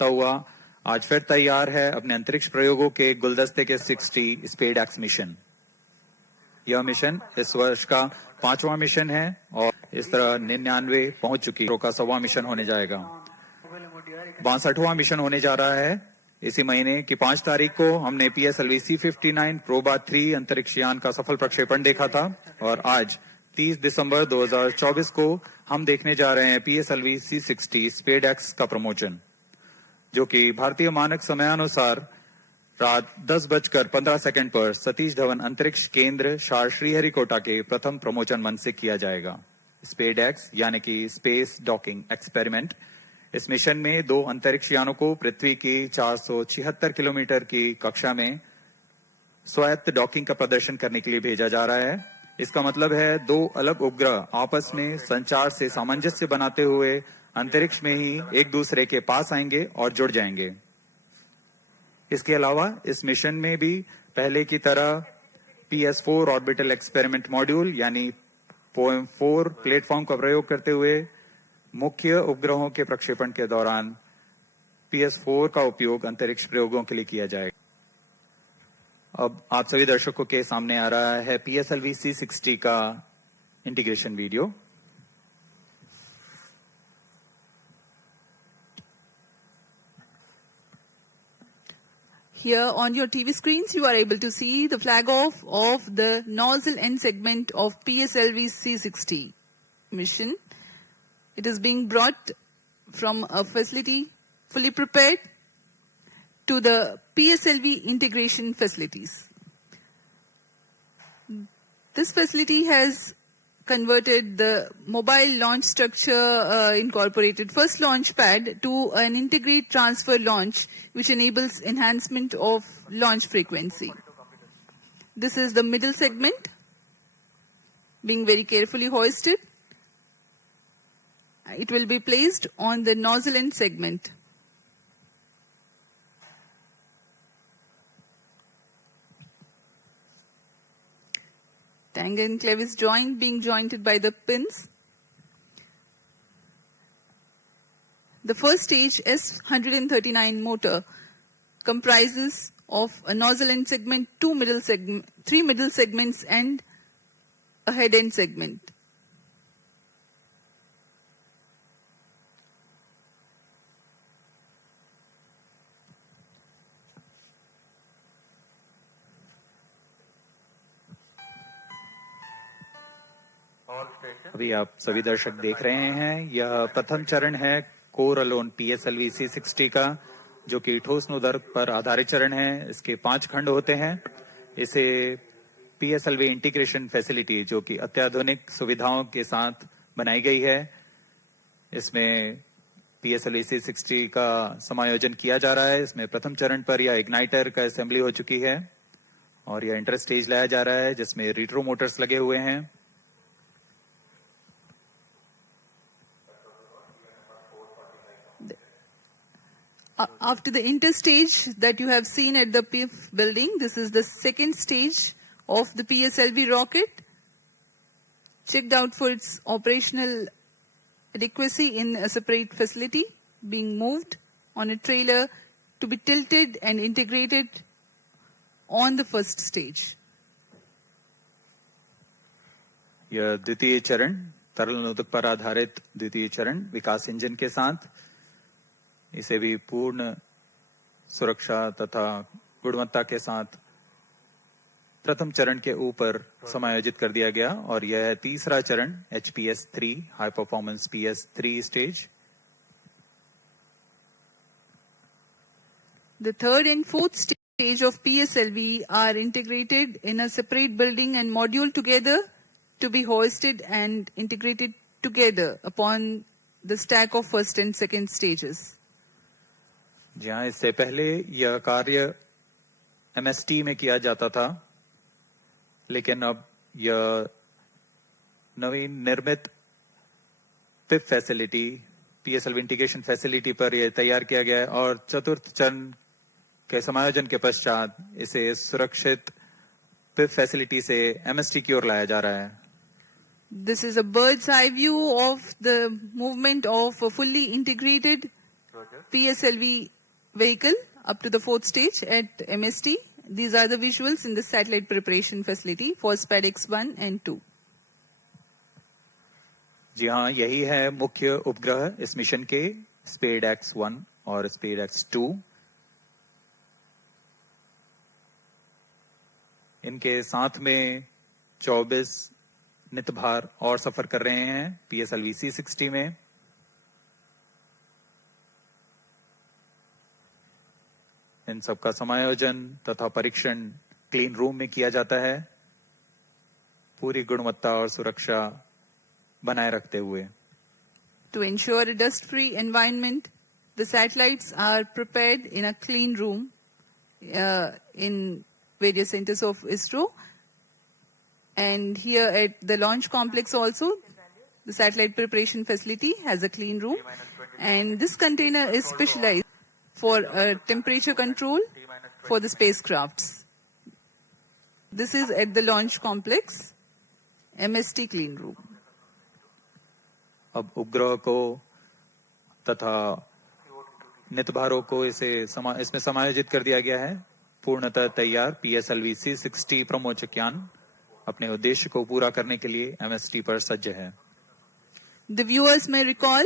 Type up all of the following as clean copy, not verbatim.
बढ़ाता हुआ आज फिर तैयार है अपने अंतरिक्ष प्रयोगों के गुलदस्ते के 60 SpaDeX मिशन। यह मिशन इस वर्ष का 5वां मिशन है और इस तरह 99 पहुंच चुकी है का 100वां मिशन होने जाएगा। 62वां मिशन होने जा रहा है। इसी महीने की 5 तारीख को हमने PSLV-C59 प्रोबा 3 अंतरिक्ष यान का सफल प्रक्षेपण देखा था और आज 30 दिसंबर 2024 को हम देखने जा रहे हैं PSLV-C60 SpaDeX का प्रमोशन, जो कि भारतीय मानक समयानुसार रात 10:15 पर सतीश धवन अंतरिक्ष केंद्र शार श्रीहरिकोटा के प्रथम प्रमोशन मंच से किया जाएगा। SpaDeX यानी कि स्पेस डॉकिंग एक्सपेरिमेंट, इस मिशन में 2 अंतरिक्ष यानों को पृथ्वी की 476 किलोमीटर की कक्षा में स्वायत्त डॉकिंग का प्रदर्शन करने के लिए भेजा जा रहा है। इसका मतलब है 2 अलग उपग्रह आपस में संचार से सामंजस्य बनाते हुए अंतरिक्ष में ही एक दूसरे के पास आएंगे और जुड़ जाएंगे। इसके अलावा इस मिशन में भी पहले की तरह PS4 ऑर्बिटल एक्सपेरिमेंट मॉड्यूल यानी POEM4 प्लेटफॉर्म का प्रयोग करते हुए मुख्य उपग्रहों के प्रक्षेपण के दौरान PS4 का उपयोग अंतरिक्ष प्रयोगों के लिए किया जाएगा। अब आप सभी दर्शकों के सामने आ रहा है PSLV-C60 का integration video. Here on your TV screens, you are able to see the flag off of the nozzle end segment of PSLV-C60 mission. It is being brought from a facility fully prepared to the PSLV integration facilities. This facility has converted the mobile launch structure incorporated first launch pad to an integrate transfer launch, which enables enhancement of launch frequency. This is the middle segment being very carefully hoisted. It will be placed on the nozzle end segment. Tang and clevis joint being jointed by the pins. The first stage S139 motor comprises of a nozzle end segment, 3 middle segments and a head end segment. अभी आप सभी दर्शक देख रहे हैं, यह प्रथम चरण है कोर अलोन PSLV-C60 का, जो कि ठोस नोदक पर आधारित चरण है। इसके 5 खंड होते हैं। इसे PSLV इंटीग्रेशन फैसिलिटी, जो कि अत्याधुनिक सुविधाओं के साथ बनाई गई है, इसमें PSLV-C60 का समायोजन किया जा रहा है। इसमें प्रथम चरण पर यह इग्नाइटर का असेंबली हो चुकी है और यह इंटर स्टेज लाया जा रहा है, जिसमें रिट्रो मोटर्स लगे हुए हैं। After the interstage that you have seen at the PIF building, this is the second stage of the PSLV rocket, checked out for its operational adequacy in a separate facility, being moved on a trailer to be tilted and integrated on the first stage. यह द्वितीय चरण, तरल नोदक पर आधारित द्वितीय चरण विकास engine के साथ, इसे भी पूर्ण सुरक्षा तथा गुणवत्ता के साथ प्रथम चरण के ऊपर समायोजित कर दिया गया और यह है तीसरा चरण HPS-3 high performance PS3 stage. The third and fourth stage of PSLV are integrated in a separate building and module together to be hoisted and integrated together upon the stack of first and second stages. जहाँ इससे पहले यह कार्य MST में किया जाता था, लेकिन अब यह नवीन निर्मित पिप फैसिलिटी PSLV इंटीग्रेशन फैसिलिटी पर यह तैयार किया गया है और चतुर्थ चरण के समायोजन के पश्चात इसे सुरक्षित पिप फैसिलिटी से MST की ओर लाया जा रहा है। This is a bird's eye view of the movement of a fully integrated PSLV vehicle up to the fourth stage at MST. These are the visuals in the satellite preparation facility for SpaDeX 1 and 2. जी हाँ, यही है मुख्य उपग्रह इस mission के, SpaDeX 1 और SpaDeX 2। इनके साथ में 24 नितभार और सफर कर रहे हैं PSLV-C60 में। इन सबका समायोजन तथा परीक्षण क्लीन रूम में किया जाता है, पूरी गुणवत्ता और सुरक्षा बनाए रखते हुए। To ensure a dust-free environment, the satellites are prepared in a clean room in various centers of ISRO. And here at the launch complex also, the satellite preparation facility has a clean room. And this container is specialized for temperature control for the spacecrafts. This is at the launch complex, MST clean room. अब उपग्रह को तथा नितभारों को इसमें समायोजित कर दिया गया है। पूर्णतः तैयार PSLV-C60 प्रमोचक यान अपने उद्देश्य को पूरा करने के लिए MST पर सज्ज है। The viewers may recall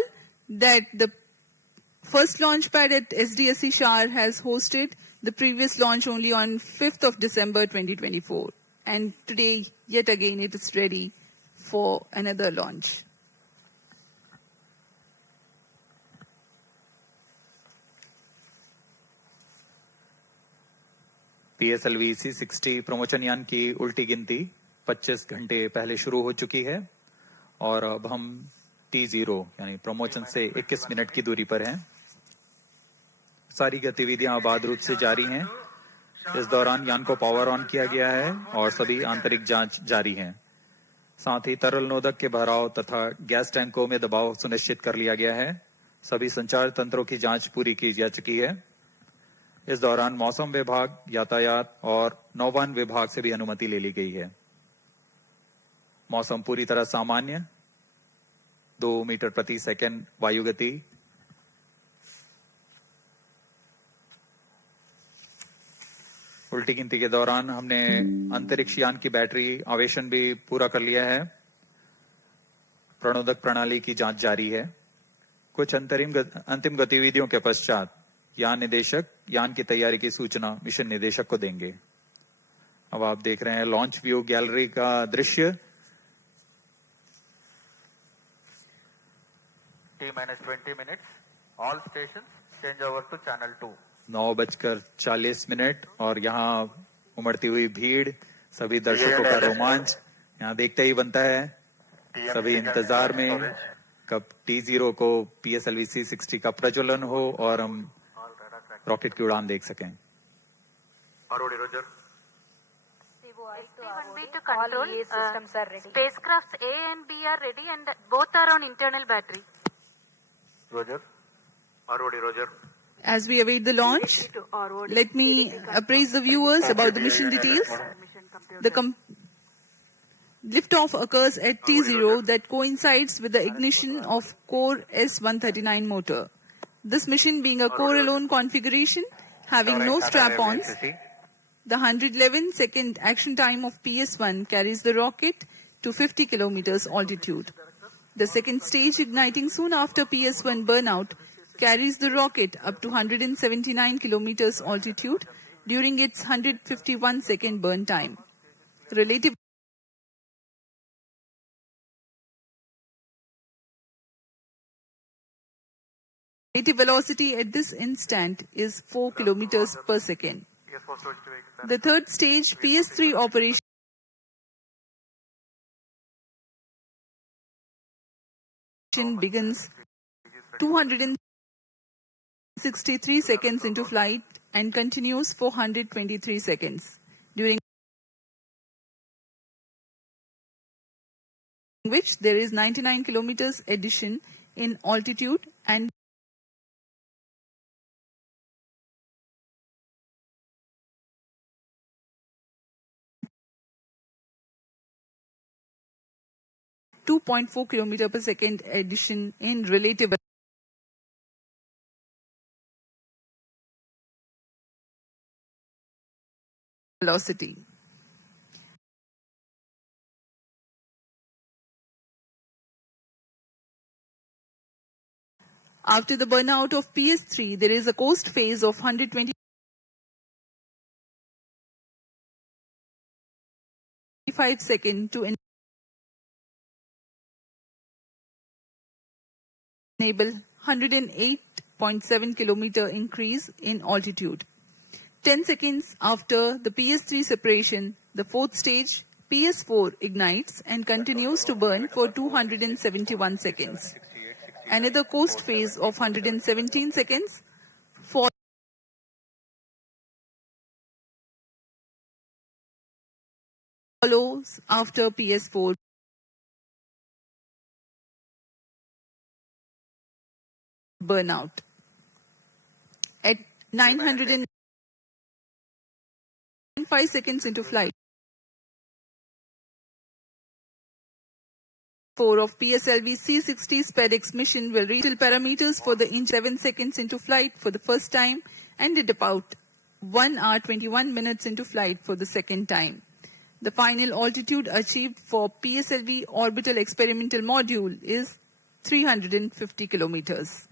that the first launch pad at SDSC Shar has hosted the previous launch only on 5th of December 2024. And today, yet again, it is ready for another launch. PSLV-C60 प्रमोचन यान की उल्टी गिनती 25 घंटे पहले शुरू हो चुकी है और अब हम T0 यानी प्रमोचन से 21 मिनट की दूरी पर हैं। सारी गतिविधियां आबाद रूप से जारी हैं। इस दौरान यान को पावर ऑन किया गया है और सभी आंतरिक जांच जारी है। साथ ही तरल नोदक के भराव तथा गैस टैंकों में दबाव सुनिश्चित कर लिया गया है। सभी संचार तंत्रों की जांच पूरी की जा चुकी है। इस दौरान मौसम विभाग, यातायात और नौवहन विभाग से भी अनुमति ले ली गई है। मौसम पूरी तरह सामान्य, 2 मीटर प्रति सेकंड वायु गति। उल्टी गिनती के दौरान हमने अंतरिक्ष यान की बैटरी आवेशन भी पूरा कर लिया है। प्रणोदक प्रणाली की जांच जारी है। कुछ अंतिम गतिविधियों के पश्चात यान निदेशक यान की तैयारी की सूचना मिशन निदेशक को देंगे। अब आप देख रहे हैं लॉन्च व्यू गैलरी का दृश्य। T-20 minutes. All stations change over to channel 2. 9:40 और यहाँ उमड़ती हुई भीड़, सभी दर्शकों का रोमांच यहाँ देखते ही बनता है। सभी इंतजार में कब T0 को PSLV-C60 का प्रज्वलन हो और हम रॉकेट की उड़ान देख सकें। Roger. ST1B to control. Systems are ready. Spacecrafts A and B are ready, and both are on internal battery. Roger. Roger. As we await the launch, let me appraise the viewers about the mission details. The liftoff occurs at T0 that coincides with the ignition of core S139 motor. This mission being a core-alone configuration, having no strap-ons, the 111-second action time of PS1 carries the rocket to 50 kilometers altitude. The second stage, igniting soon after PS1 burnout, carries the rocket up to 179 kilometers altitude during its 151-second burn time. Relative velocity at this instant is 4 kilometers per second. The third stage, PS3 operation, begins 263 seconds into flight and continues for 123 seconds, during which there is 99 kilometers addition in altitude and .4 kilometer per second addition in relative velocity. After the burnout of PS3, there is a coast phase of 125 seconds to enable 108.7 kilometer increase in altitude. 10 seconds after the PS3 separation, the fourth stage, PS4, ignites and continues to burn for 271 seconds. Another coast phase of 117 seconds follows after PS4 burnout. At 905 seconds into flight, 4 of PSLV-C60 SpaDeX mission will reach parameters for the 7 seconds into flight for the first time and at about 1 hour 21 minutes into flight for the second time. The final altitude achieved for PSLV orbital experimental module is 350 kilometers.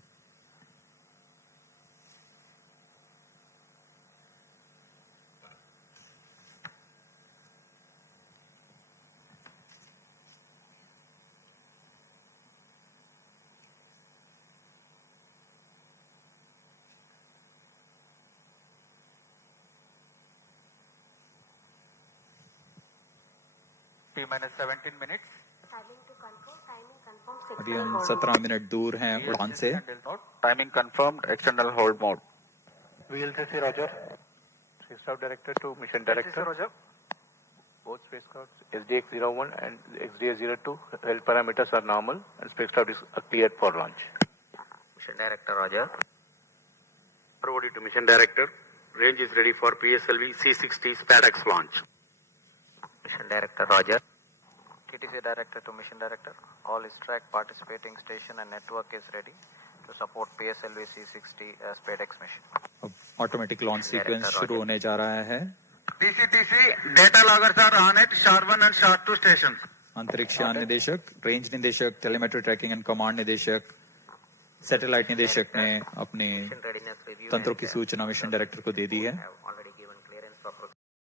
T-minus 17 minutes. अभी हम 17 minute दूर हैं उड़ान से. Timing confirmed, external hold mode. VLCC Roger. Spacecraft Director to Mission Director. Roger. Both spacecrafts SDX-01 and XDA-02 health parameters are normal and spacecraft is cleared for launch. Mission Director, Roger. Forward to Mission Director. Range is ready for PSLV-C60 SpaDeX launch. Mission Director, Roger. TTC Director to Mission Director. All ISRO participating station and network is ready to support PSLV-C60 SpaDeX mission. अब automatic launch sequence शुरू होने जा रहा है. TC data loggers are on at SHAR-1 and SHAR-2 stations. अंतरिक्ष यान निदेशक, range निदेशक, टेलीमेट्री ट्रैकिंग एंड कमांड निदेशक, सैटेलाइट निदेशक ने अपने तंत्रों की सूचना मिशन डायरेक्टर को दे दी है.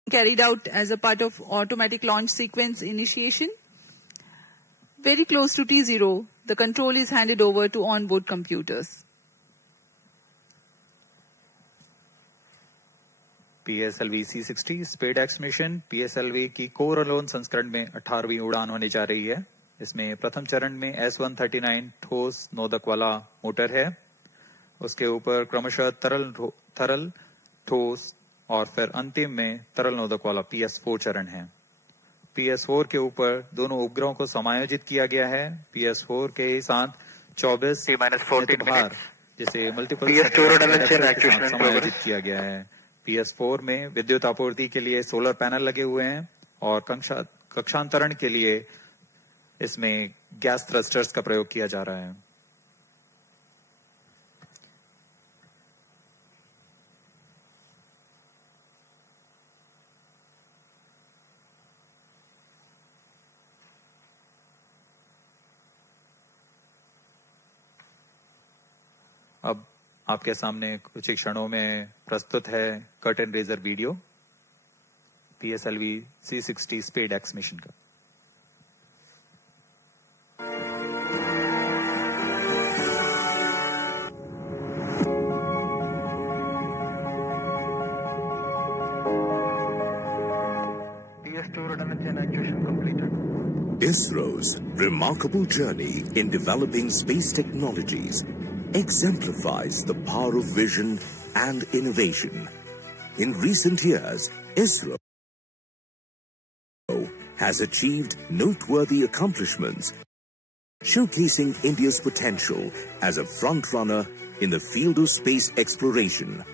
Carried out as a part of automatic launch sequence initiation. Very close to T0, the control is handed over to onboard computers. PSLV-C60 SpaDeX mission PSLV की कोर अलोन संस्करण में 18वीं उड़ान होने जा रही है. इसमें प्रथम चरण में S139 ठोस नोदक वाला मोटर है. उसके ऊपर क्रमशः तरल ठोस और फिर अंतिम में तरल नोदक वाला PS4 चरण है. PS4 के ऊपर दोनों उपग्रहों को समायोजित किया गया है. PS4 के साथ 24 भार जिसे मल्टीपल समायोजित किया गया है. PS4 में विद्युत आपूर्ति के लिए सोलर पैनल लगे हुए हैं और कक्षांतरण के लिए इसमें गैस थ्रस्टर्स का प्रयोग किया जा रहा है. अब आपके सामने कुछ ही क्षणों में प्रस्तुत है curtain raiser video PSLV-C60 SpaDeX mission का. PS2 redundancy and actuation completed. ISRO's remarkable journey in developing space technologies exemplifies the power of vision and innovation. In recent years, ISRO has achieved noteworthy accomplishments, showcasing India's potential as a frontrunner in the field of space exploration.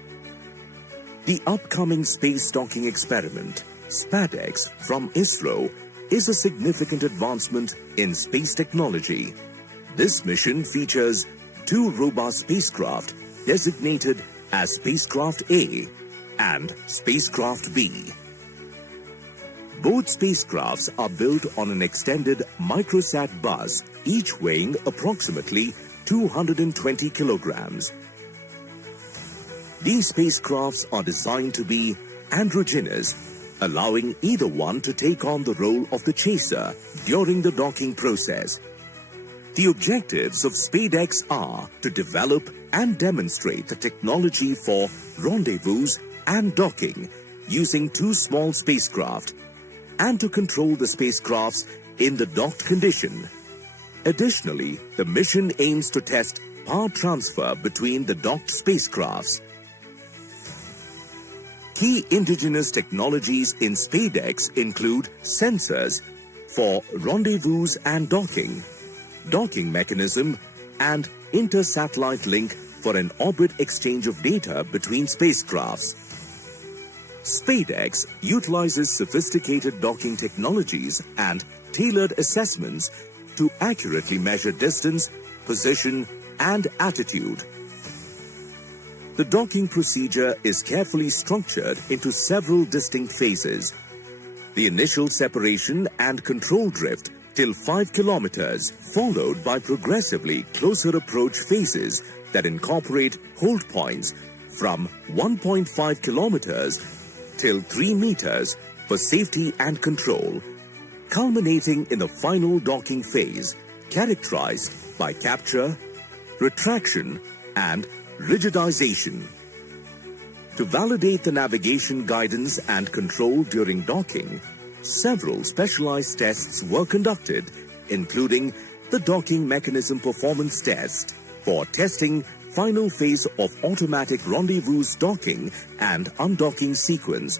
The upcoming space docking experiment, SpaDeX from ISRO, is a significant advancement in space technology. This mission features 2 robust spacecraft designated as Spacecraft A and Spacecraft B. Both spacecrafts are built on an extended microsat bus, each weighing approximately 220 kilograms. These spacecrafts are designed to be androgynous, allowing either one to take on the role of the chaser during the docking process. The objectives of SpaDeX are to develop and demonstrate the technology for rendezvous and docking using two small spacecraft, and to control the spacecrafts in the docked condition. Additionally, the mission aims to test power transfer between the docked spacecrafts. Key indigenous technologies in SpaDeX include sensors for rendezvous and docking mechanism, and inter-satellite link for an orbit exchange of data between spacecrafts. SpaDeX utilizes sophisticated docking technologies and tailored assessments to accurately measure distance, position, and attitude. The docking procedure is carefully structured into several distinct phases. The initial separation and control drift till 5 kilometers, followed by progressively closer approach phases that incorporate hold points from 1.5 kilometers till 3 meters for safety and control, culminating in the final docking phase, characterized by capture, retraction, and rigidization. To validate the navigation guidance and control during docking, several specialized tests were conducted, including the docking mechanism performance test for testing final phase of automatic rendezvous docking and undocking sequence,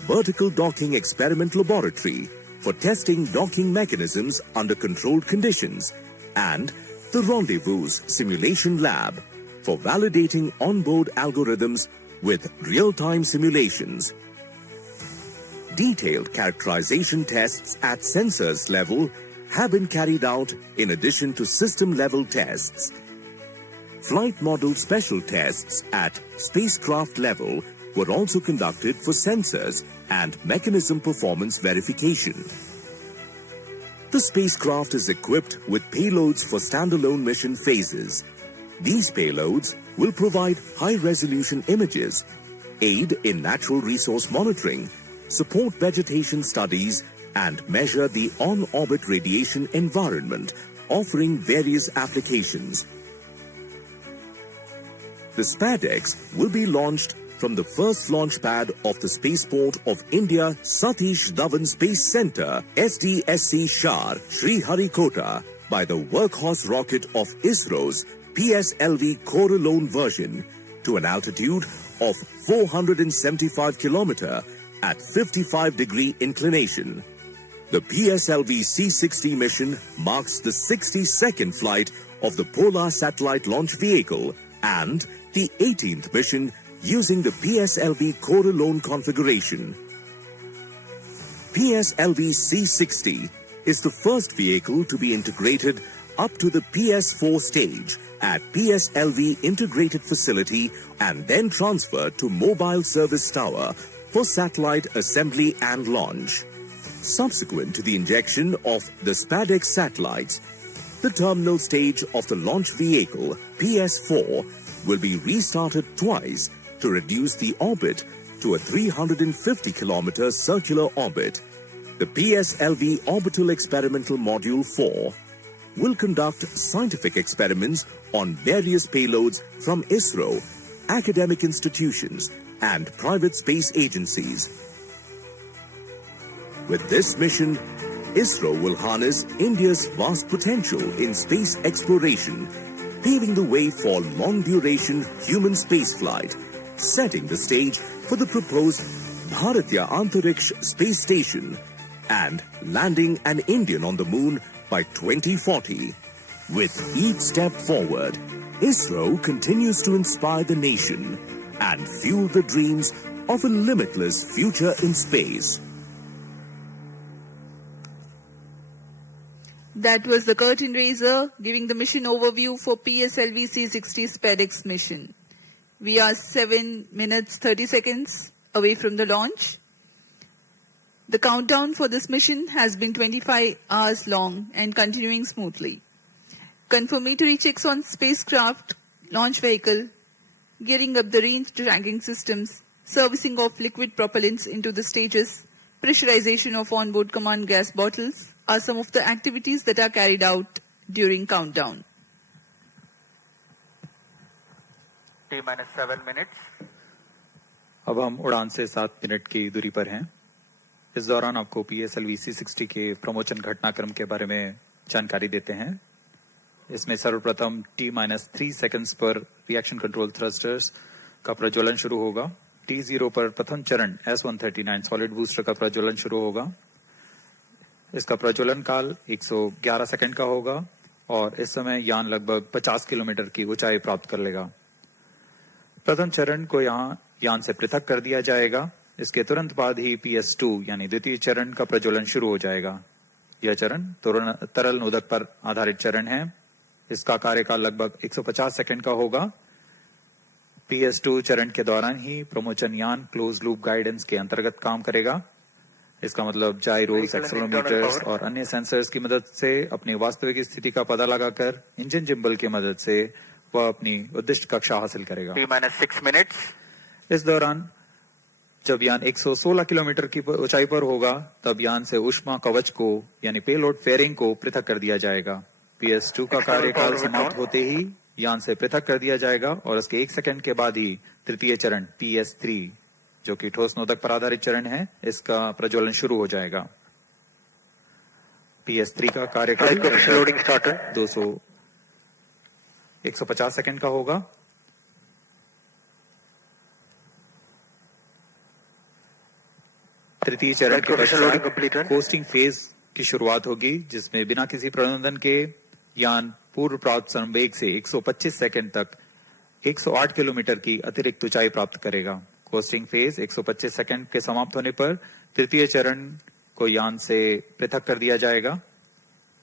vertical docking experiment laboratory for testing docking mechanisms under controlled conditions, and the rendezvous simulation lab for validating onboard algorithms with real-time simulations. Detailed characterization tests at sensors level have been carried out in addition to system-level tests. Flight model special tests at spacecraft level were also conducted for sensors and mechanism performance verification. The spacecraft is equipped with payloads for standalone mission phases. These payloads will provide high-resolution images, aid in natural resource monitoring, support vegetation studies, and measure the on-orbit radiation environment, offering various applications. The SpaDeX will be launched from the first launch pad of the Spaceport of India Satish Dhawan Space Center, SDSC Shar, Sriharikota, by the workhorse rocket of ISRO's PSLV core-alone version to an altitude of 475 km at 55-degree inclination. The PSLV-C60 mission marks the 62nd flight of the Polar Satellite Launch Vehicle and the 18th mission using the PSLV core-alone configuration. PSLV-C60 is the first vehicle to be integrated up to the PS4 stage at PSLV Integrated Facility and then transferred to Mobile Service Tower for satellite assembly and launch. Subsequent to the injection of the SpaDeX satellites, the terminal stage of the launch vehicle, PS4, will be restarted twice to reduce the orbit to a 350-kilometer circular orbit. The PSLV Orbital Experimental Module 4 will conduct scientific experiments on various payloads from ISRO, academic institutions, and private space agencies. With this mission, ISRO will harness India's vast potential in space exploration, paving the way for long-duration human spaceflight, setting the stage for the proposed Bharatiya Antariksh Space Station and landing an Indian on the moon by 2040. With each step forward, ISRO continues to inspire the nation and fuel the dreams of a limitless future in space. That was the curtain raiser giving the mission overview for PSLV-C60 SpaDeX mission. We are 7 minutes 30 seconds away from the launch. The countdown for this mission has been 25 hours long and continuing smoothly. Confirmatory checks on spacecraft, launch vehicle, gearing up the range tracking systems, servicing of liquid propellants into the stages, pressurization of onboard command gas bottles are some of the activities that are carried out during countdown. T minus 7 minutes. अब हम उड़ान से 7 minute की दूरी पर हैं। इस दौरान आपको PSLV-C60 के प्रमोशन घटनाक्रम के बारे में जानकारी देते हैं। इसमें सर्वप्रथम T-3 सेकंड्स पर रिएक्शन कंट्रोल थ्रस्टर्स का प्रज्वलन शुरू होगा। T0 पर प्रथम चरण S139 सॉलिड बूस्टर का प्रज्वलन शुरू होगा। इसका प्रज्वलन काल 111 सेकंड का होगा और इस समय यान लगभग 50 किलोमीटर की ऊंचाई प्राप्त कर लेगा। प्रथम चरण को यान से पृथक कर दिया जाएगा। इसके तुरंत बाद ही PS2 यानी द्वितीय चरण का प्रज्वलन शुरू हो जाएगा। यह चरण तरल नोदक पर आधारित चरण है। इसका कार्यकाल लगभग 150 सेकंड का होगा। PS2 चरण के दौरान ही प्रमोशन यान क्लोज लूप गाइडेंस के अंतर्गत काम करेगा। इसका मतलब जाइरोस, एक्सेलेरोमीटर्स और अन्य सेंसर्स की मदद से अपनी वास्तविक स्थिति का पता लगाकर इंजन जिम्बल की मदद से वह अपनी उद्दिष्ट कक्षा हासिल करेगा। T-6 minutes. इस दौरान जब यान 116 किलोमीटर की ऊंचाई पर होगा तब यान से ऊष्मा कवच को यानी पेलोड फेयरिंग को पृथक कर दिया जाएगा। PS2 का कार्यकाल समाप्त होते ही यान से पृथक कर दिया जाएगा और इसके 1 सेकंड के बाद ही तृतीय चरण PS3 जो कि ठोस नोदक पर आधारित चरण है, इसका प्रज्वलन शुरू हो जाएगा। PS3 का कार्यकाल 150 सेकंड का होगा। तृतीय चरण के पश्चात कोस्टिंग फेज की शुरुआत होगी, जिसमें बिना किसी प्रबंधन के यान पूर्व प्राप्त संवेग से 125 सेकंड तक 108 किलोमीटर की अतिरिक्त ऊंचाई प्राप्त करेगा। कोस्टिंग फेज 125 सेकंड के समाप्त होने पर तृतीय चरण को यान से पृथक कर दिया जाएगा।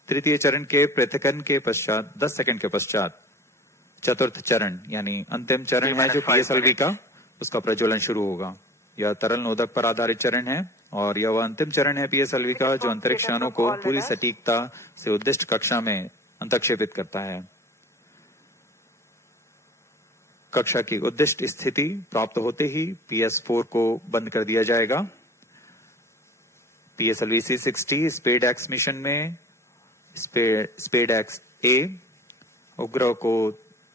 तृतीय चरण के पृथकन के पश्चात 10 सेकंड के पश्चात चतुर्थ चरण यानी अंतिम चरण है जो PSLV का, उसका प्रज्वलन शुरू होगा। यह तरल नोदक पर आधारित चरण है और यह वह अंतिम चरण है PSLV का जो अंतरिक्ष यानों को पूरी सटीकता से उद्दिष्ट कक्षा में अंतक्षेपित करता है। कक्षा की उद्दिष्ट स्थिति प्राप्त होते ही PS4 को बंद कर दिया जाएगा। PSLV-C60 SpaDeX मिशन में SpaDeX A उपग्रह को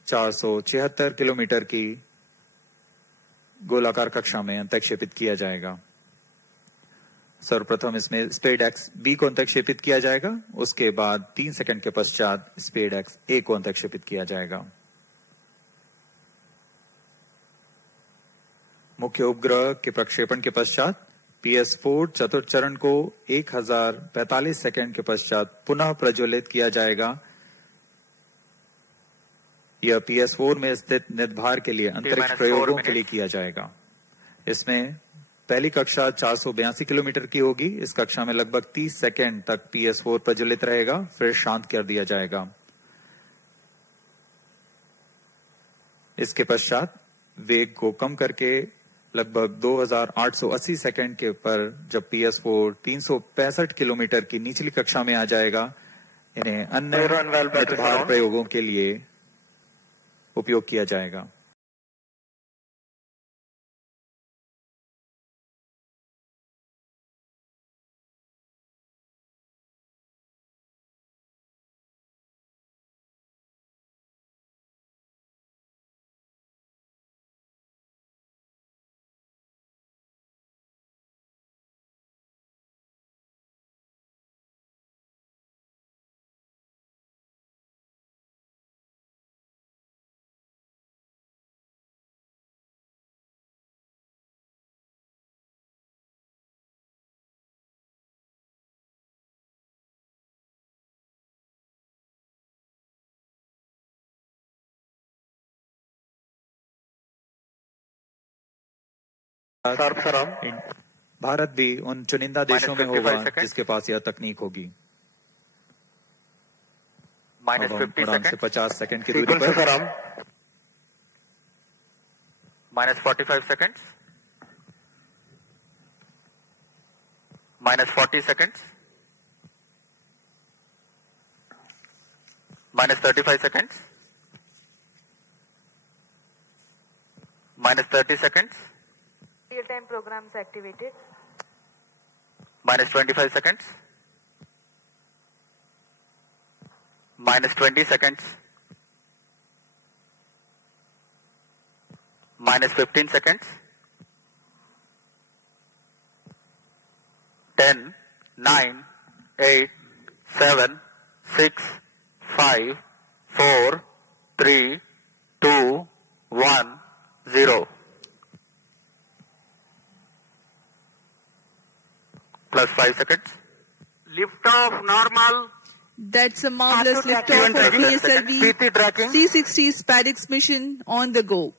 476 किलोमीटर की गोलाकार कक्षा में अंतक्षेपित किया जाएगा। सर्वप्रथम इसमें SpaDeX B को अंतक्षेपित किया जाएगा, उसके बाद 3 सेकंड के पश्चात SpaDeX A को अंतक्षेपित किया जाएगा। मुख्य उपग्रह के प्रक्षेपण के पश्चात PS4 चतुर्थ चरण को 1045 सेकंड के पश्चात पुनः प्रज्वलित किया जाएगा। यह PS4 में स्थित निदभार के लिए अंतरिक्ष प्रयोगों के लिए किया जाएगा। इसमें पहली कक्षा 482 किलोमीटर की होगी। इस कक्षा में लगभग 30 सेकंड तक PS4 प्रज्वलित रहेगा, फिर शांत कर दिया जाएगा। इसके पश्चात वेग को कम करके लगभग 2880 सेकंड के पर जब PS4 365 किलोमीटर की निचली कक्षा में आ जाएगा, इन्हें अन्य निदभार प्रयोगों के लिए उपयोग किया जाएगा। भारत भी उन चुनिंदा देशों में होगा जिसके पास यह तकनीक होगी। उड़ान से 50 सेकंड की दूरी पर -45 seconds. minus 40 seconds, minus 35 seconds, minus 30 seconds, Real-time programs activated. minus 25 seconds, minus 20 seconds, minus 15 seconds, 10, 9, 8, 7, 6, 5, 4, 3, 2, 1, 0. Plus 5 seconds. Liftoff normal. That's a marvelous liftoff of PT tracking. PSLV-C60 SpaDeX mission on the go.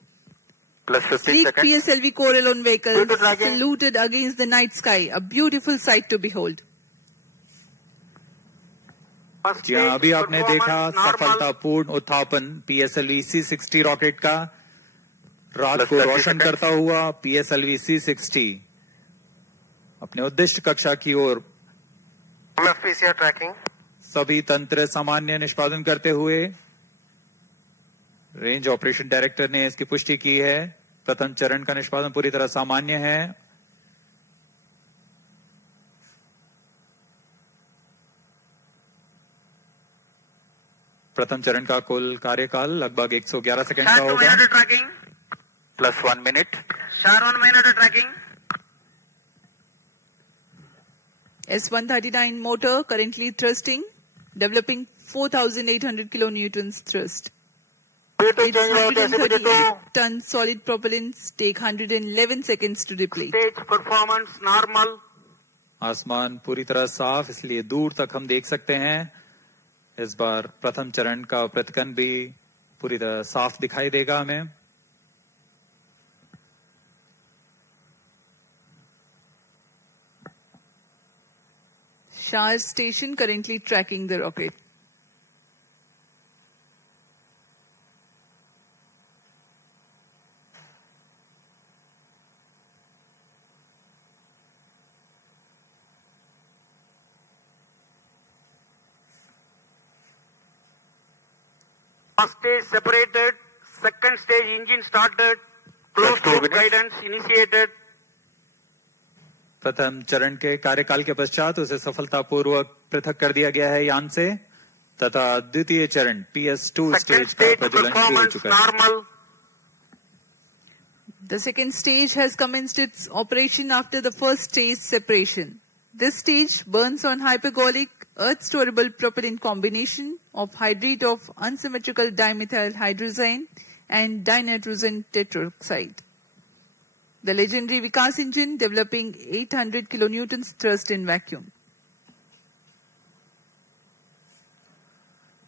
Plus 15 Sleek seconds. PSLV Corellon vehicle PT tracking. saluted against the night sky. A beautiful sight to behold. First जी हाँ, stage अभी आपने देखा performance normal. सफलतापूर्ण उत्थापन PSLV-C60 rocket का रात Plus को 30 रोशन seconds. करता हुआ PSLV-C60 अपने उद्दिष्ट कक्षा की ओर PCR tracking. सभी तंत्र सामान्य निष्पादन करते हुए रेंज ऑपरेशन डायरेक्टर ने इसकी पुष्टि की है। प्रथम चरण का निष्पादन पूरी तरह सामान्य है। प्रथम चरण का कुल कार्यकाल लगभग 111 सेकंड का होगा। tracking. Plus 1 minute. Star 1 minute tracking. S139 motor currently thrusting, developing 4,800 kilonewtons thrust. Its 138-ton solid propellants take 111 seconds to deplete. Stage performance normal. आसमान पूरी तरह साफ, इसलिए दूर तक हम देख सकते हैं। इस बार प्रथम चरण का प्रतिकन भी पूरी तरह साफ दिखाई देगा हमें। Shar station currently tracking the rocket. First stage separated. Second stage engine started. Plus Closed 2 loop minutes. guidance initiated. प्रथम चरण के कार्यकाल के पश्चात उसे सफलतापूर्वक पृथक कर दिया गया है यान से तथा द्वितीय चरण PS2 Second स्टेज का stage प्रज्वलन शुरू हो performance चुका है। normal. The second stage has commenced its operation after the first stage separation. This stage burns on hypergolic earth-storable propellant combination of hydrate of unsymmetrical dimethyl hydrazine and dinitrogen tetroxide. The legendary Vikas engine developing 800 kilonewtons thrust in vacuum.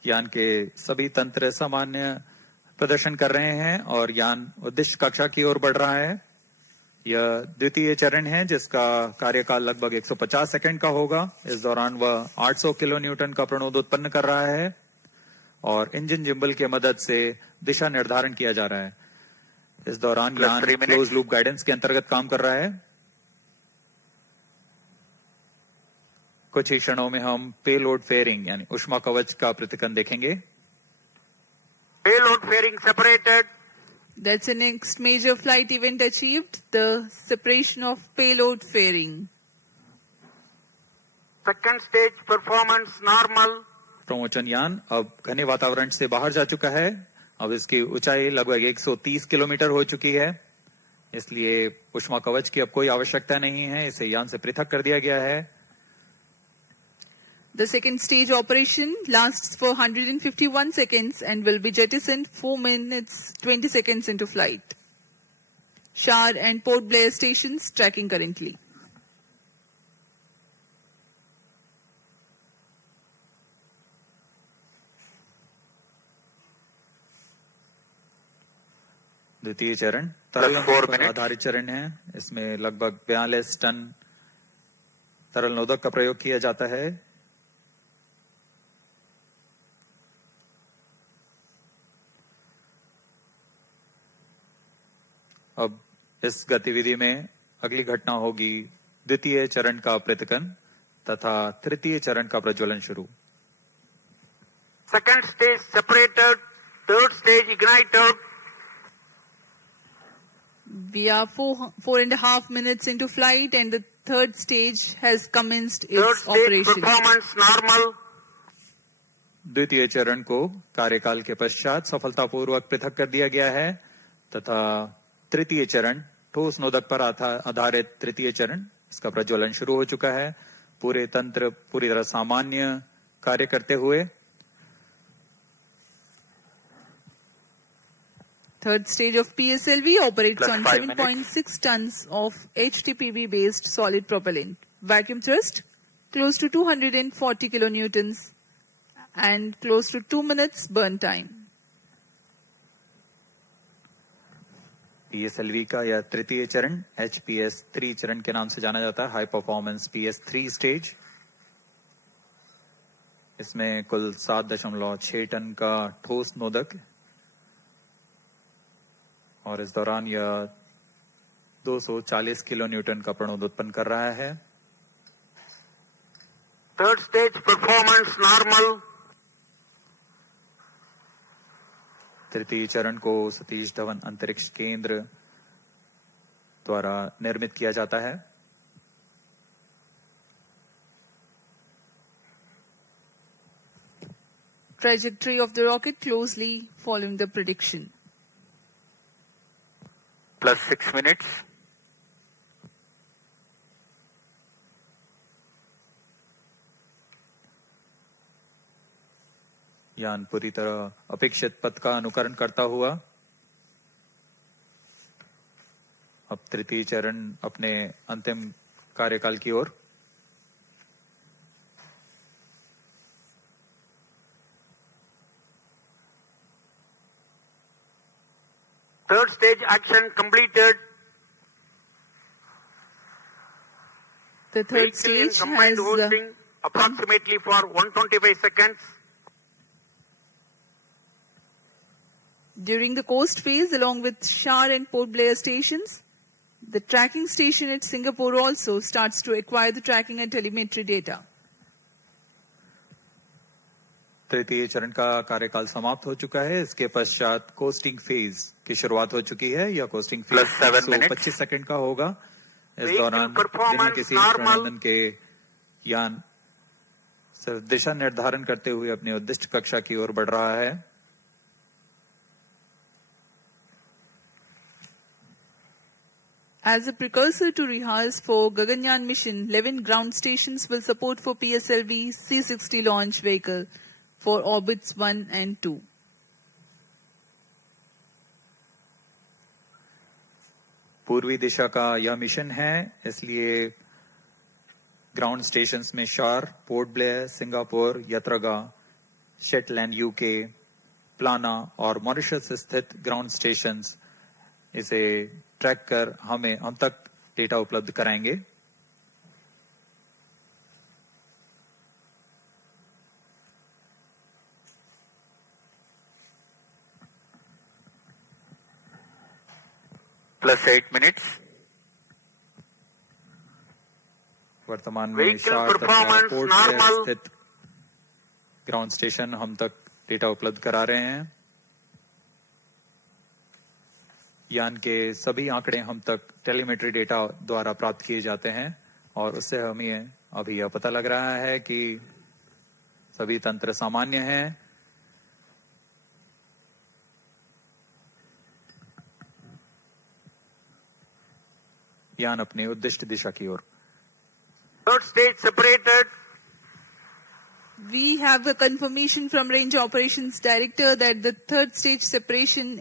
यान के सभी तंत्र सामान्य प्रदर्शन कर रहे हैं और यान उद्दिष्ट कक्षा की ओर बढ़ रहा है। यह द्वितीय चरण है जिसका कार्यकाल लगभग 150 सेकंड का होगा। इस दौरान वह 800 किलो न्यूटन का प्रणोद उत्पन्न कर रहा है और इंजन जिम्बल की मदद से दिशा निर्धारण किया जा रहा है। इस दौरान Plus यान 3 minutes. क्लोज लूप गाइडेंस के अंतर्गत काम कर रहा है। कुछ ही क्षणों में हम पेलोड फेयरिंग यानी ऊष्मा कवच का प्रतिकन देखेंगे। Payload fairing separated. That's the next major flight event achieved, the separation of payload fairing. Second stage performance normal. प्रमोचन यान अब घने वातावरण से बाहर जा चुका है। अब इसकी ऊंचाई लगभग 130 किलोमीटर हो चुकी है, इसलिए ऊष्मा कवच की अब कोई आवश्यकता नहीं है। इसे यान से पृथक कर दिया गया है। The second stage operation lasts for 151 seconds and will be jettisoned 4 minutes 20 seconds into flight. Shar and Port Blair stations tracking currently. द्वितीय चरण तरल 4 minutes. आधारित चरण है। इसमें लगभग 42 टन तरल नोदक का प्रयोग किया जाता है। अब इस गतिविधि में अगली घटना होगी द्वितीय चरण का पृथक्कन तथा तृतीय चरण का प्रज्वलन शुरू। Second stage separated, third stage ignited. We are 4.5 minutes into flight and the third stage has commenced Third its stage operation. performance normal. द्वितीय चरण को कार्यकाल के पश्चात सफलतापूर्वक पृथक कर दिया गया है तथा तृतीय चरण ठोस नोदक पर आधारित तृतीय चरण इसका प्रज्वलन शुरू हो चुका है। पूरे तंत्र पूरी तरह सामान्य कार्य करते हुए। Third stage of PSLV operates Plus on 5 7.6 tons of HTPB based solid propellant. Vacuum thrust close to 240 kilonewtons and close to 2 minutes burn time. PSLV का यह तृतीय चरण HPS-3 चरण के नाम से जाना जाता है, हाई परफॉर्मेंस PS-3 स्टेज। इसमें कुल 7.6 टन का ठोस नोदक और इस दौरान यह 240 किलो न्यूटन का प्रणोद उत्पन्न कर रहा है। Third stage performance normal. तृतीय चरण को सतीश धवन अंतरिक्ष केंद्र द्वारा निर्मित किया जाता है। Trajectory of the rocket closely following the prediction. Plus 6 minutes. यान पूरी तरह अपेक्षित पथ का अनुकरण करता हुआ अब तृतीय चरण अपने अंतिम कार्यकाल की ओर। Third stage action completed. The third Vehicle in stage combined has hosting approximately for 125 seconds. during the coast phase along with Shar and Port Blair stations. The tracking station at Singapore also starts to acquire the tracking and telemetry data. तृतीय चरण का कार्यकाल समाप्त हो चुका है। इसके पश्चात कोस्टिंग फेज की शुरुआत हो चुकी है। यह costing phase Plus 7 minutes. 25 second का होगा। इस Vehicle दौरान performance बिना किसी normal. प्रबंधन के यान सिर्फ दिशा निर्धारण करते हुए अपनी उद्दिष्ट कक्षा की ओर बढ़ रहा है। As a precursor to rehearse for Gaganyaan mission, 11 ground stations will support for PSLV-C60 launch vehicle for orbits 1 and 2. पूर्वी दिशा का यह मिशन है, इसलिए ग्राउंड स्टेशंस में शार, पोर्ट ब्लेयर, सिंगापुर, यत्रगा, शेटलैंड यूके, प्लाना और मॉरिशस स्थित ग्राउंड स्टेशंस इसे ट्रैक कर हम तक डेटा उपलब्ध कराएंगे। Plus 8 minutes. वर्तमान में Vehicle शार तथा performance पोर्ट ब्लेयर normal. स्थित ग्राउंड स्टेशन हम तक डेटा उपलब्ध करा रहे हैं। यान के सभी आंकड़े हम तक टेलीमेट्री डेटा द्वारा प्राप्त किए जाते हैं और उससे हमें अभी यह पता लग रहा है कि सभी तंत्र सामान्य हैं। यान अपने उद्दिष्ट दिशा की ओर। Third stage separated. We have a confirmation from Range Operations Director that the third stage separation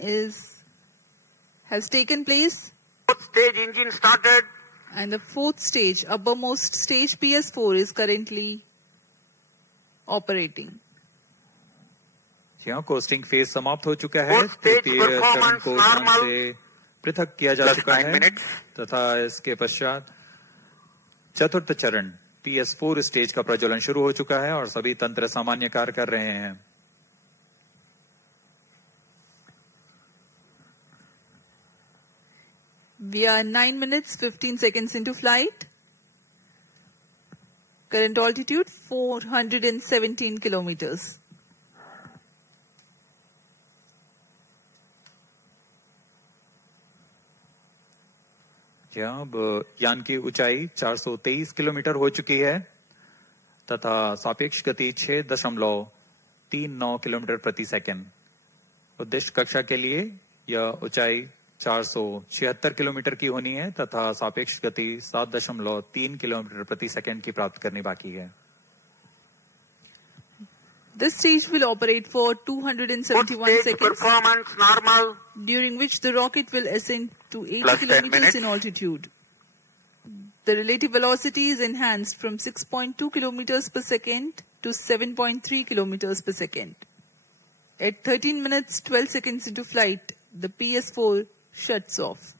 has taken place, Fourth stage engine started. and the fourth stage, uppermost stage PS4, is currently operating. यहाँ costing phase समाप्त हो चुका है। Fourth stage तृतीय चरण performance को ध्यान normal. से पृथक किया जा Plus चुका 9 है minutes. तथा इसके पश्चात चतुर्थ चरण PS4 स्टेज का प्रज्वलन शुरू हो चुका है और सभी तंत्र सामान्य कार्य कर रहे हैं। We are 9 minutes 15 seconds into flight. Current altitude 417 kilometers. अब यान की ऊंचाई 423 किलोमीटर हो चुकी है तथा सापेक्ष गति 6.39 किलोमीटर प्रति सेकंड। उद्देश्य कक्षा के लिए यह ऊंचाई 476 किलोमीटर की होनी है तथा सापेक्ष गति 7.3 किलोमीटर प्रति सेकंड की प्राप्त करनी बाकी है। This stage will operate for 271 seconds, performance normal. during which the rocket will ascend to 80 Plus 10 kilometers minutes. in altitude. The relative velocity is enhanced from 6.2 kilometers per second to 7.3 kilometers per second. At 13 minutes 12 seconds into flight, the PS4 shuts off.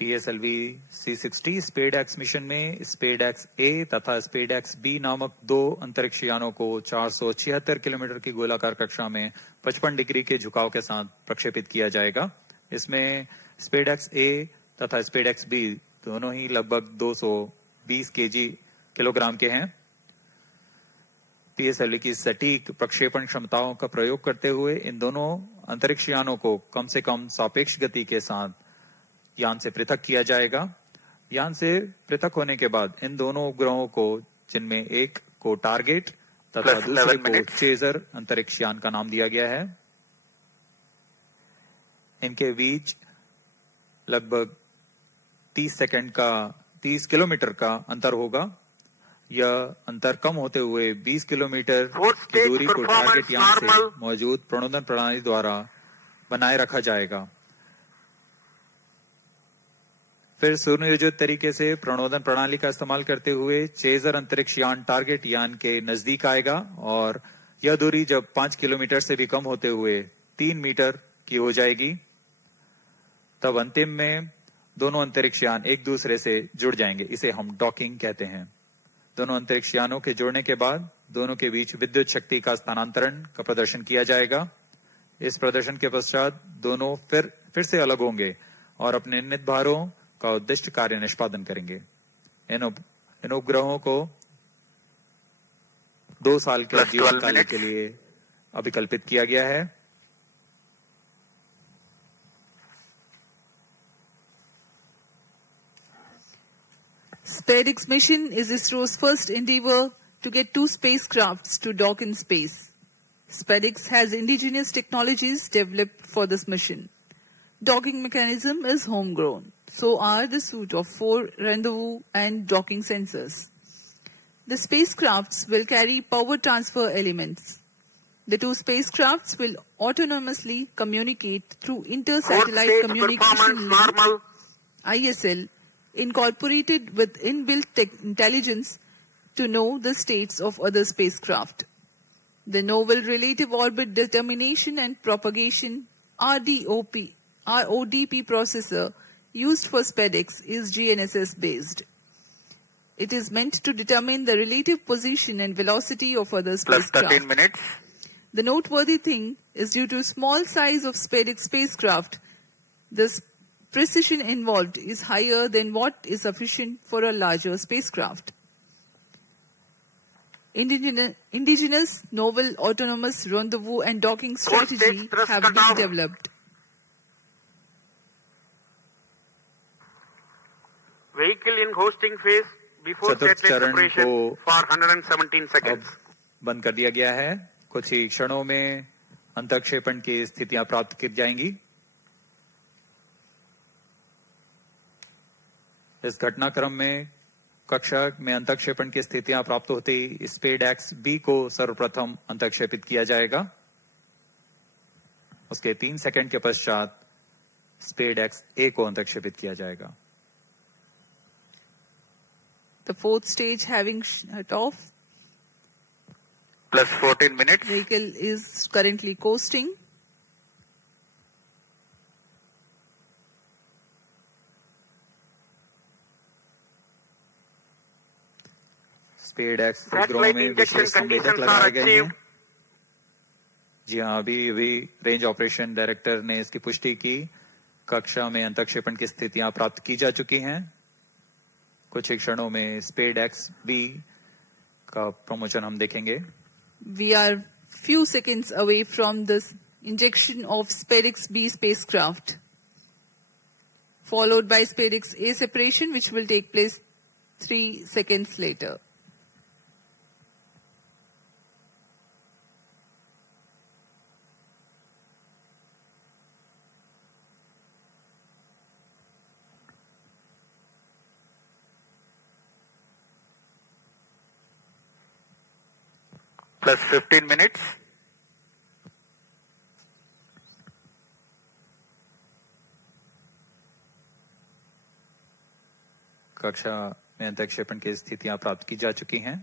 PSLV-C60 SpaDeX mission में SpaDeX A तथा SpaDeX B नामक दो अंतरिक्ष यानों को 476 kilometre की गोलाकार कक्षा में 55 डिग्री के झुकाव के साथ प्रक्षेपित किया जाएगा। इसमें SpaDeX A तथा SpaDeX B दोनों ही लगभग 220 किलोग्राम के हैं। PSLV की सटीक प्रक्षेपण क्षमताओं का प्रयोग करते हुए इन दोनों अंतरिक्ष यानों को कम से कम सापेक्ष गति के साथ यान से पृथक किया जाएगा। यान से पृथक होने के बाद इन दोनों उपग्रहों को, जिनमें एक को टारगेट तथा दूसरे को चेजर अंतरिक्ष यान का नाम दिया गया है, इनके बीच लगभग 30 किलोमीटर का अंतर होगा। यह अंतर कम होते हुए 20 किलोमीटर की दूरी को टारगेट यान से मौजूद प्रणोदन प्रणाली द्वारा बनाए रखा जाएगा। फिर सुनियोजित तरीके से प्रणोदन प्रणाली का इस्तेमाल करते हुए चेजर अंतरिक्ष यान टारगेट यान के नजदीक आएगा और यह दूरी जब 5 किलोमीटर से भी कम होते हुए 3 मीटर की हो जाएगी, तब अंतिम में दोनों अंतरिक्ष यान एक दूसरे से जुड़ जाएंगे। इसे हम डॉकिंग कहते हैं। दोनों अंतरिक्ष यानों के जुड़ने के बाद दोनों के बीच विद्युत शक्ति का स्थानांतरण का प्रदर्शन किया जाएगा। इस प्रदर्शन के पश्चात दोनों फिर से अलग होंगे और अपने नियत भारों का उद्दिष्ट कार्य निष्पादन करेंगे। इन उपग्रहों को 2 साल के जीवन काल के लिए अभिकल्पित किया गया है। SpaDeX mission is ISRO's first endeavor to get 2 spacecrafts to dock in space. SpaDeX has indigenous technologies developed for this mission. Docking mechanism is homegrown. So are the suite of 4 rendezvous and docking sensors. The spacecrafts will carry power transfer elements. The 2 spacecrafts will autonomously communicate through Inter-Satellite Communication Link (ISL), incorporated with inbuilt intelligence to know the states of other spacecraft. The Novel Relative Orbit Determination and Propagation RODP processor used for SpaDeX is GNSS based. It is meant to determine the relative position and velocity of other spacecraft. Plus 13 minutes. The noteworthy thing is, due to small size of SpaDeX spacecraft, the precision involved is higher than what is sufficient for a larger spacecraft. Indigenous novel autonomous rendezvous and docking strategy have been developed. Vehicle in hosting phase before चतुर्थ satellite चरण separation को for 117 seconds. बंद कर दिया गया है। कुछ ही क्षणों में अंतक्षेपण की स्थितियां प्राप्त की जाएंगी। इस घटनाक्रम में कक्षा में अंतक्षेपण की स्थितियां प्राप्त होते ही SpaDeX B को सर्वप्रथम अंतक्षेपित किया जाएगा। उसके 3 सेकंड के पश्चात SpaDeX A को अंतक्षेपित किया जाएगा। The 4th stage having shut off. Plus 14 minutes. Vehicle is currently coasting. SpaDeX उपग्रहों Satellite में injection विशेष संवेदक conditions लगाए are गए हैं। achieved. जी हाँ, अभी रेंज ऑपरेशन डायरेक्टर ने इसकी पुष्टि की। कक्षा में अंतक्षेपण की स्थितियां प्राप्त की जा चुकी हैं। कुछ ही क्षणों में SpaDeX B का प्रमोशन हम देखेंगे। We are few seconds away from the injection of SpaDeX B spacecraft, followed by SpaDeX A separation, which will take place 3 seconds later. Plus 15 minutes. कक्षा में अंतक्षेपण की स्थितियां प्राप्त की जा चुकी हैं।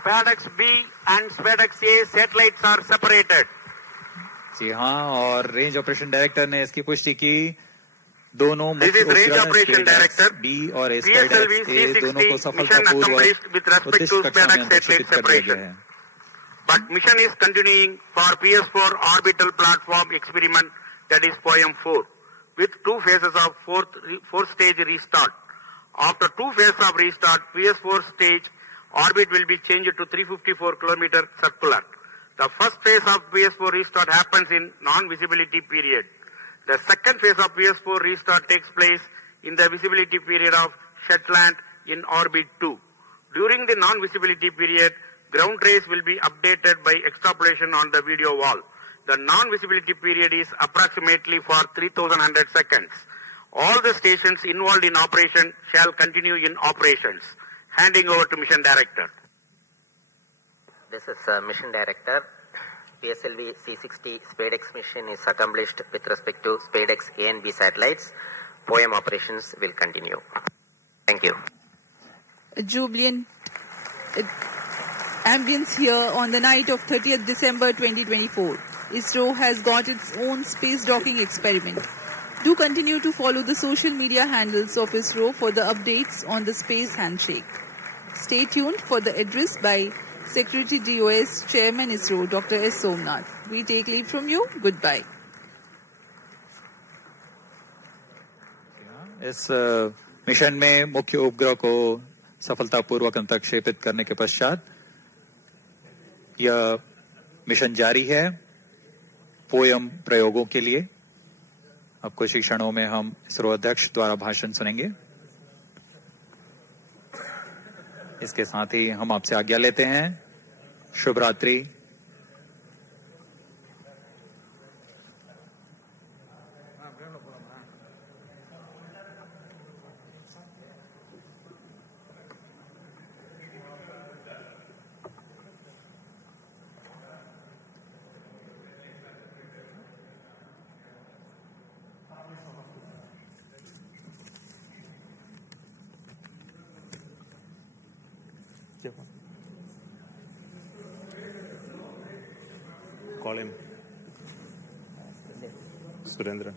SpaDeX B and SpaDeX A satellites are separated. जी हाँ, और रेंज ऑपरेशन डायरेक्टर ने इसकी पुष्टि की। दोनों This is range उपग्रह operation director. B और SpaDeX A दोनों को PSLV-C60 mission accomplished with respect to उद्दिष्ट कक्षा में SpaDeX अंतक्षेपित satellite कर दिया गया separation. है। But mission is continuing for PS4 orbital platform experiment, that is POEM-4, with 2 phases of fourth stage restart. After 2 phases of restart, PS4 stage orbit will be changed to 354 km circular. The first phase of PS4 restart happens in non-visibility period. The second phase of PS4 restart takes place in the visibility period of Shetland in orbit 2. During the non-visibility period, ground trace will be updated by extrapolation on the video wall. The non-visibility period is approximately for 3100 seconds. All the stations involved in operation shall continue in operations. Handing over to Mission Director. This is Mission Director. PSLV-C60 SpaDeX mission is accomplished with respect to SpaDeX A and B satellites. POEM operations will continue. Thank you. A jubilant ambience here on the night of 30th December 2024. ISRO has got its own space docking experiment. Do continue to follow the social media handles of ISRO for the updates on the space handshake. Stay tuned for the address by Secretary DOS Chairman ISRO Dr. S. Somanath. We take leave from you. Goodbye. इस mission में मुख्य उपग्रह को सफलतापूर्वक अंतक्षेपित करने के पश्चात यह मिशन जारी है पोयम प्रयोगों के लिए। अब कुछ ही क्षणों में हम इसरो अध्यक्ष द्वारा भाषण सुनेंगे। इसके साथ ही हम आपसे आज्ञा लेते हैं। शुभ रात्रि। Call him. Surendra.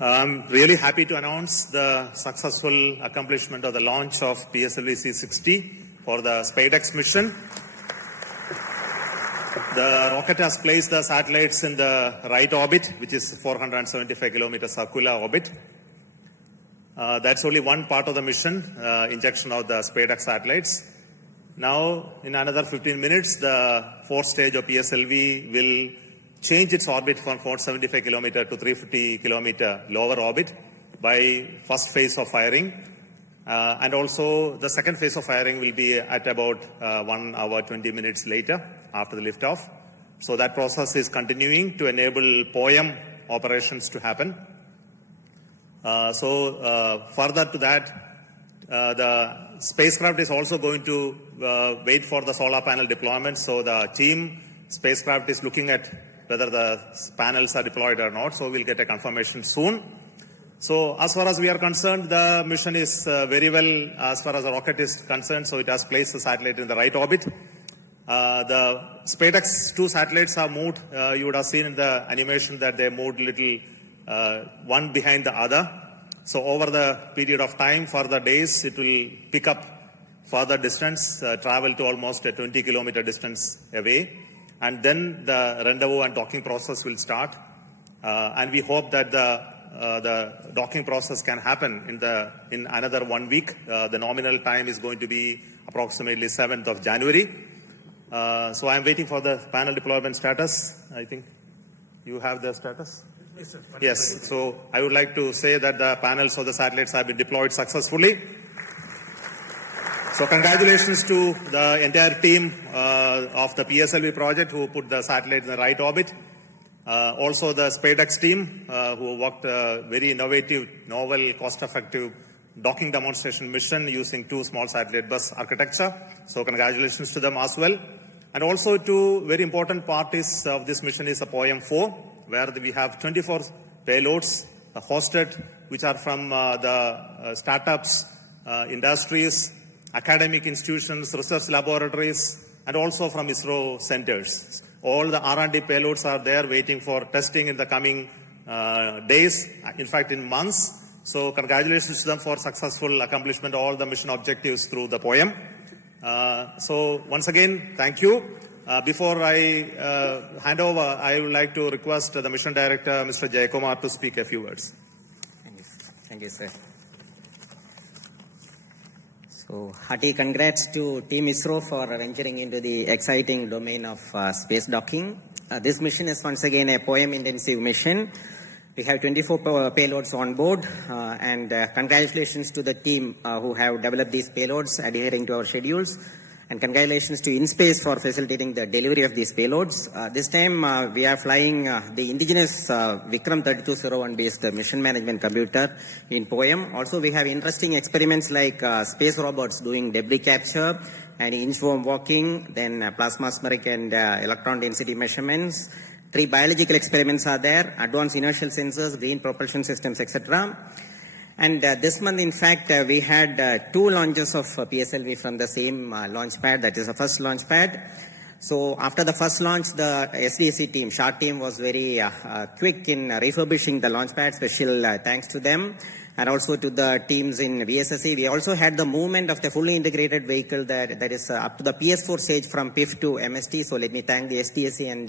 I'm really happy to announce the successful accomplishment of the launch of PSLV-C60 for the SpaDeX mission. The rocket has placed the satellites in the right orbit, which is 475 kilometer circular orbit. That's only one part of the mission, injection of the SpaDeX satellites. Now, in another 15 minutes, the fourth stage of PSLV will change its orbit from 475 kilometer to 350 kilometer lower orbit by first phase of firing. And also, the second phase of firing will be at about 1 hour, 20 minutes later after the liftoff. So that process is continuing to enable POEM operations to happen. Further to that, the spacecraft is also going to wait for the solar panel deployment. So the team spacecraft is looking at whether the panels are deployed or not. So we'll get a confirmation soon. So as far as we are concerned, the mission is very well as far as the rocket is concerned. So it has placed the satellite in the right orbit. The SpaDeX 2 satellites are moved. You would have seen in the animation that they moved little one behind the other. So over the period of time, further days, it will pick up further distance, travel to almost a 20-kilometer distance away. And then the rendezvous and docking process will start. And we hope that the docking process can happen in another 1 week. The nominal time is going to be approximately 7th of January. So I'm waiting for the panel deployment status. I think you have the status? Yes, sir. Yes. So I would like to say that the panels of the satellites have been deployed successfully. So congratulations to the entire team of the PSLV project who put the satellite in the right orbit. Also the SpaDeX team who worked a very innovative, novel, cost-effective docking demonstration mission using 2 small satellite bus architecture. So congratulations to them as well. And also to very important parties of this mission is the POEM-4, where we have 24 payloads hosted, which are from the startups, industries, academic institutions, research laboratories, and also from ISRO centers. All the R&D payloads are there waiting for testing in the coming days, in fact in months. So congratulations to them for successful accomplishment of all the mission objectives through the POEM. So once again, thank you. Before I hand over, I would like to request the Mission Director, Mr. Jayakumar, to speak a few words. Thank you, sir. So, hearty congrats to Team ISRO for venturing into the exciting domain of space docking. This mission is once again a POEM-intensive mission. We have 24 payloads on board, and congratulations to the team who have developed these payloads adhering to our schedules. And congratulations to InSpace for facilitating the delivery of these payloads. This time we are flying the indigenous Vikram 3201 based mission management computer in POEM. Also we have interesting experiments like space robots doing debris capture and inchworm walking, then plasmaspheric and electron density measurements. 3 biological experiments are there, advanced inertial sensors, green propulsion systems, etc. And this month, in fact, we had 2 launches of PSLV from the same launch pad, that is the first launch pad. So after the first launch, the SDSC team, SHART team, was very quick in refurbishing the launch pad. Special thanks to them. And also to the teams in VSSC. We also had the movement of the fully integrated vehicle that is up to the PS4 stage from PIF to MST. So let me thank the SDSC and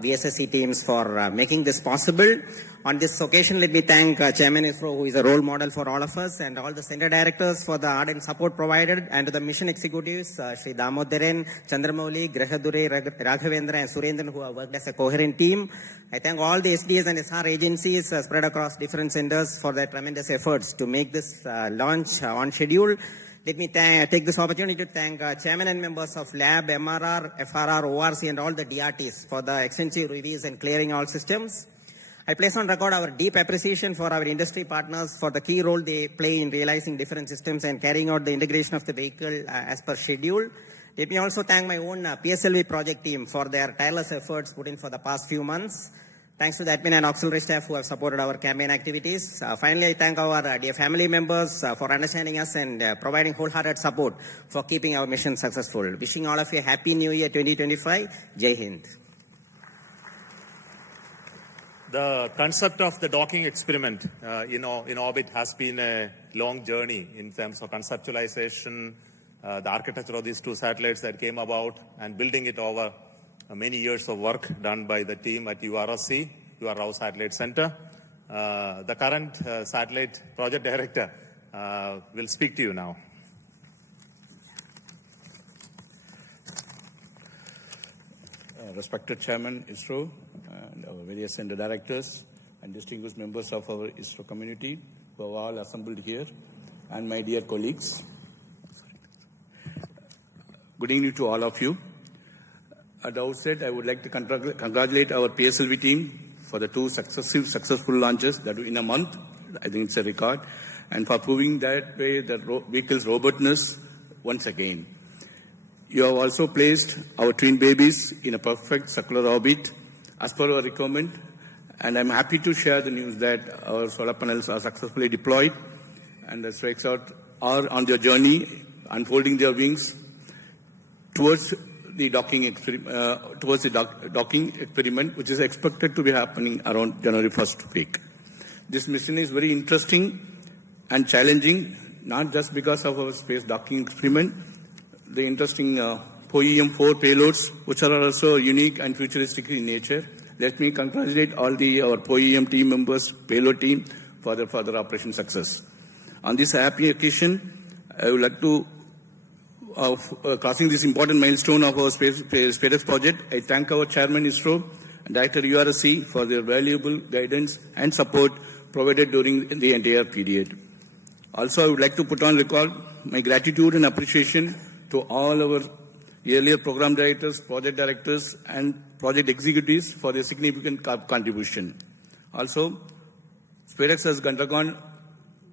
VSSC teams for making this possible. On this occasion, let me thank Chairman ISRO, who is a role model for all of us, and all the center directors for the ardent support provided, and to the mission executives, Shri Damodaran, Chandramouli, Grahadure, Raghavendra, and Surendran, who have worked as a coherent team. I thank all the SDS and SR agencies spread across different centers for their tremendous efforts to make this launch on schedule. Let me take this opportunity to thank Chairman and members of Lab, MRR, FRR, ORC, and all the DRTs for the extensive reviews and clearing all systems. I place on record our deep appreciation for our industry partners for the key role they play in realizing different systems and carrying out the integration of the vehicle as per schedule. Let me also thank my own PSLV project team for their tireless efforts put in for the past few months. Thanks to the admin and auxiliary staff who have supported our campaign activities. Finally, I thank our dear family members for understanding us and providing wholehearted support for keeping our mission successful. Wishing all of you a happy New Year 2025. Jai Hind. The concept of the docking experiment in orbit has been a long journey in terms of conceptualization, the architecture of these 2 satellites that came about, and building it over many years of work done by the team at URSC, UR Satellite Center. The current satellite project director will speak to you now. Respected Chairman ISRO and our various center directors and distinguished members of our ISRO community who have all assembled here, and my dear colleagues. Good evening to all of you. At the outset, I would like to congratulate our PSLV team for the 2 successful launches that were in a month. I think it's a record. And for proving that way the vehicle's robustness once again. You have also placed our twin babies in a perfect circular orbit as per our requirement, and I'm happy to share the news that our solar panels are successfully deployed and the strikes out are on their journey, unfolding their wings towards the docking experiment, which is expected to be happening around January 1st week. This mission is very interesting and challenging, not just because of our space docking experiment, the interesting POEM-4 payloads, which are also unique and futuristic in nature. Let me congratulate all our POEM team members, payload team, for their further operation success. On this happy occasion, I would like to, crossing this important milestone of our SpaDeX project, I thank our Chairman ISRO and Director URSC for their valuable guidance and support provided during the entire period. Also, I would like to put on record my gratitude and appreciation to all our earlier program directors, project directors, and project executives for their significant contribution. Also, SpaDeX has undergone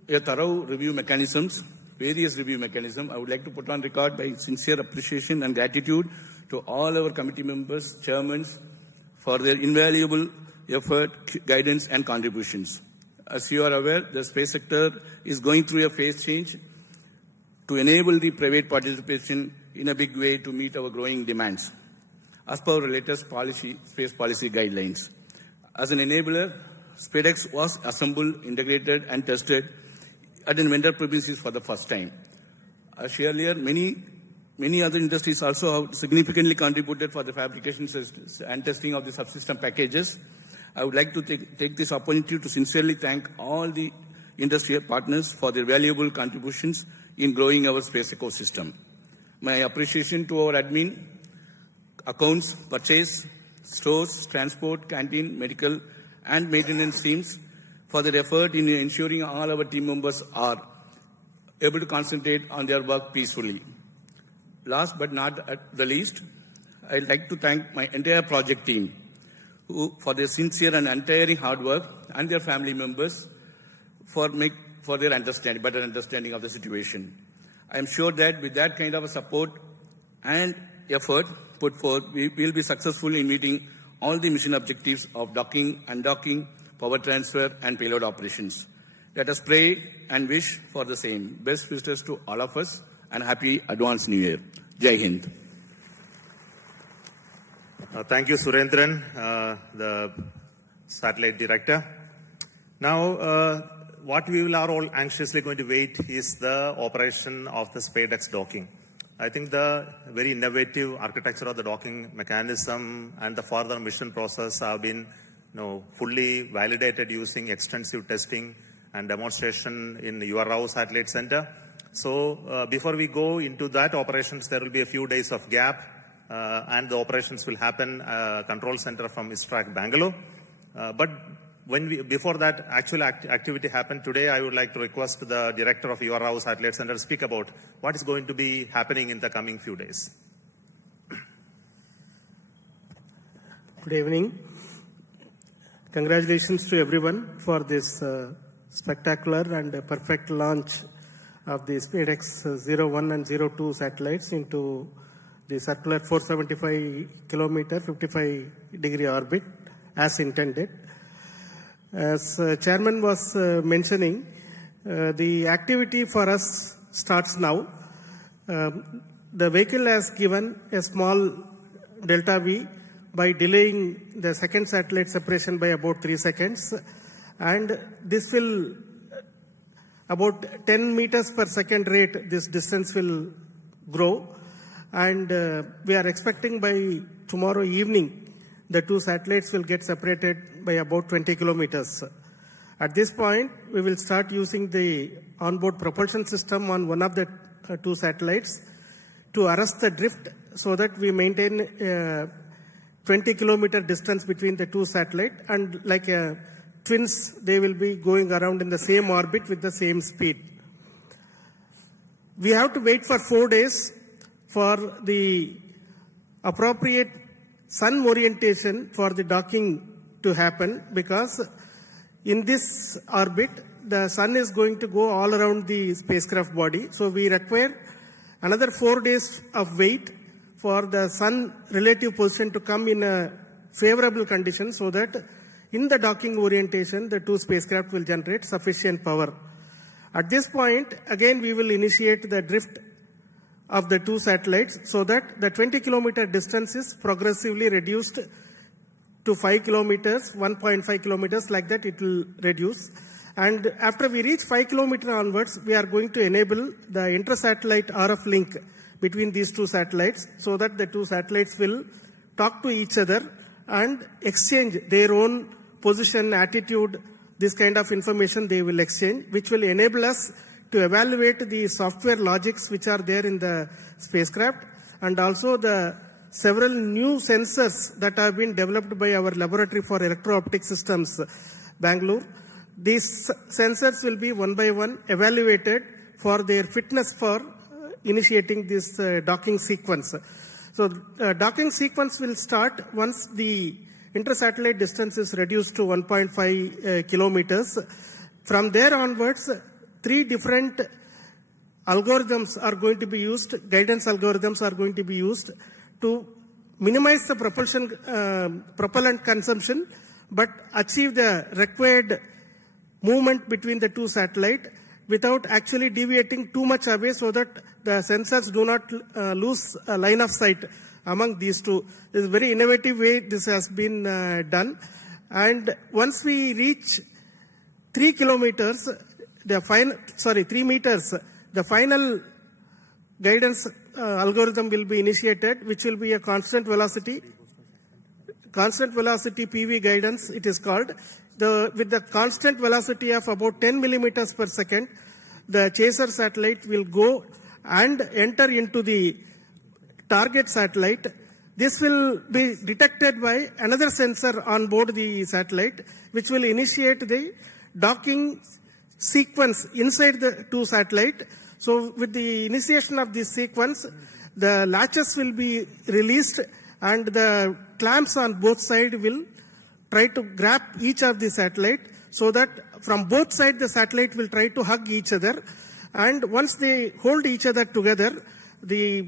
a thorough review mechanisms, various review mechanisms. I would like to put on record my sincere appreciation and gratitude to all our committee members, chairmen, for their invaluable effort, guidance, and contributions. As you are aware, the space sector is going through a phase change to enable the private participation in a big way to meet our growing demands, as per our latest space policy guidelines. As an enabler, SpaDeX was assembled, integrated, and tested at an vendor premises for the first time. As earlier, many other industries also have significantly contributed for the fabrication and testing of the subsystem packages. I would like to take this opportunity to sincerely thank all the industry partners for their valuable contributions in growing our space ecosystem. My appreciation to our admin, accounts, purchase, stores, transport, canteen, medical, and maintenance teams for their effort in ensuring all our team members are able to concentrate on their work peacefully. Last but not at the least, I'd like to thank my entire project team for their sincere and untiring hard work, and their family members for their better understanding of the situation. I am sure that with that kind of a support and effort put forth, we will be successful in meeting all the mission objectives of docking, undocking, power transfer, and payload operations. Let us pray and wish for the same. Best wishes to all of us, and happy advanced New Year. Jai Hind. Thank you, Surendran, the satellite director. Now, what we are all anxiously going to wait is the operation of the SpaDeX docking. I think the very innovative architecture of the docking mechanism and the further mission process have been fully validated using extensive testing and demonstration in the ISRO Satellite Center. So before we go into that operations, there will be a few days of gap and the operations will happen control center from ISRO Bangalore. But before that actual activity happened today, I would like to request the director of ISRO Satellite Center to speak about what is going to be happening in the coming few days. Good evening. Congratulations to everyone for this spectacular and perfect launch of the SpaDeX 01 and 02 satellites into the circular 475 kilometer 55-degree orbit as intended. As Chairman was mentioning, the activity for us starts now. The vehicle has given a small delta V by delaying the second satellite separation by about 3 seconds, and this will about 10 meters per second rate, this distance will grow, and we are expecting by tomorrow evening the two satellites will get separated by about 20 kilometers. At this point, we will start using the onboard propulsion system on one of the two satellites to arrest the drift so that we maintain a 20-kilometer distance between the two satellites, and like twins, they will be going around in the same orbit with the same speed. We have to wait for 4 days for the appropriate sun orientation for the docking to happen, because in this orbit, the sun is going to go all around the spacecraft body. So we require another 4 days of wait for the sun relative position to come in a favorable condition so that in the docking orientation, the two spacecraft will generate sufficient power. At this point, again, we will initiate the drift of the two satellites so that the 20-kilometer distance is progressively reduced to 5 kilometers, 1.5 kilometers, like that it will reduce. And after we reach 5 kilometers onwards, we are going to enable the inter-satellite RF link between these two satellites so that the two satellites will talk to each other and exchange their own position, attitude, this kind of information they will exchange, which will enable us to evaluate the software logics which are there in the spacecraft, and also the several new sensors that have been developed by our laboratory for electro-optic systems, Bangalore. These sensors will be one by one evaluated for their fitness for initiating this docking sequence. So docking sequence will start once the inter-satellite distance is reduced to 1.5 kilometers. From there onwards, 3 different algorithms are going to be used, guidance algorithms are going to be used to minimize the propellant consumption, but achieve the required movement between the two satellites without actually deviating too much away so that the sensors do not lose a line of sight among these two. This is a very innovative way this has been done. And once we reach 3 kilometers, 3 meters, the final guidance algorithm will be initiated, which will be a constant velocity PV guidance, it is called. With the constant velocity of about 10 millimeters per second, the chaser satellite will go and enter into the target satellite. This will be detected by another sensor on board the satellite, which will initiate the docking sequence inside the two satellites. So with the initiation of this sequence, the latches will be released and the clamps on both sides will try to grab each of the satellite, so that from both sides the satellite will try to hug each other. And once they hold each other together, the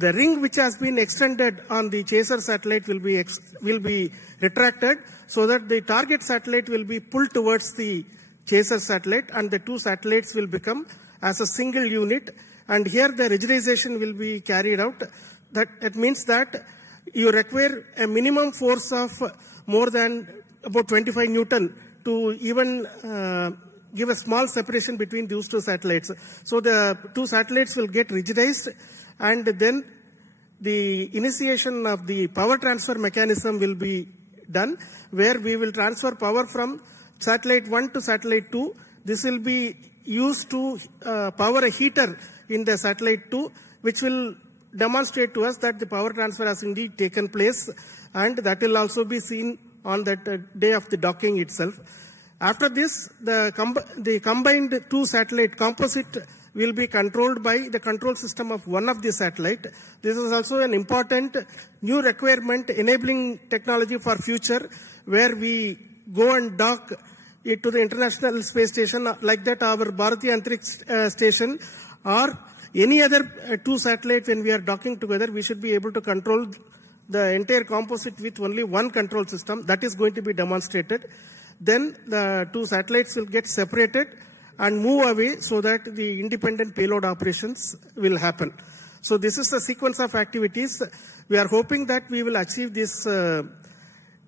ring which has been extended on the chaser satellite will be retracted, so that the target satellite will be pulled towards the chaser satellite, and the two satellites will become as a single unit. And here the rigidization will be carried out. That means that you require a minimum force of more than about 25 Newton to even give a small separation between those two satellites. So the two satellites will get rigidized, and then the initiation of the power transfer mechanism will be done, where we will transfer power from satellite 1 to satellite 2. This will be used to power a heater in the satellite 2, which will demonstrate to us that the power transfer has indeed taken place, and that will also be seen on that day of the docking itself. After this, the combined two satellite composite will be controlled by the control system of one of the satellite. This is also an important new requirement enabling technology for future, where we go and dock it to the International Space Station, like that our Bharatiya Antariksh Station, or any other two satellites. When we are docking together, we should be able to control the entire composite with only one control system. That is going to be demonstrated. Then the two satellites will get separated and move away, so that the independent payload operations will happen. So this is the sequence of activities. We are hoping that we will achieve this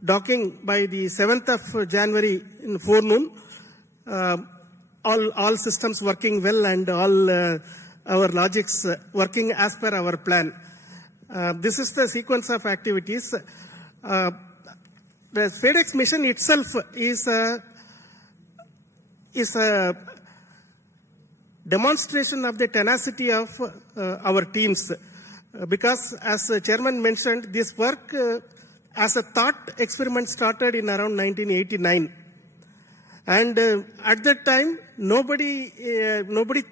docking by the 7th of January in forenoon. All systems working well, and all our logics working as per our plan. This is the sequence of activities. The SpaDeX mission itself is a demonstration of the tenacity of our teams, because as the chairman mentioned, this work as a thought experiment started in around 1989, and at that time nobody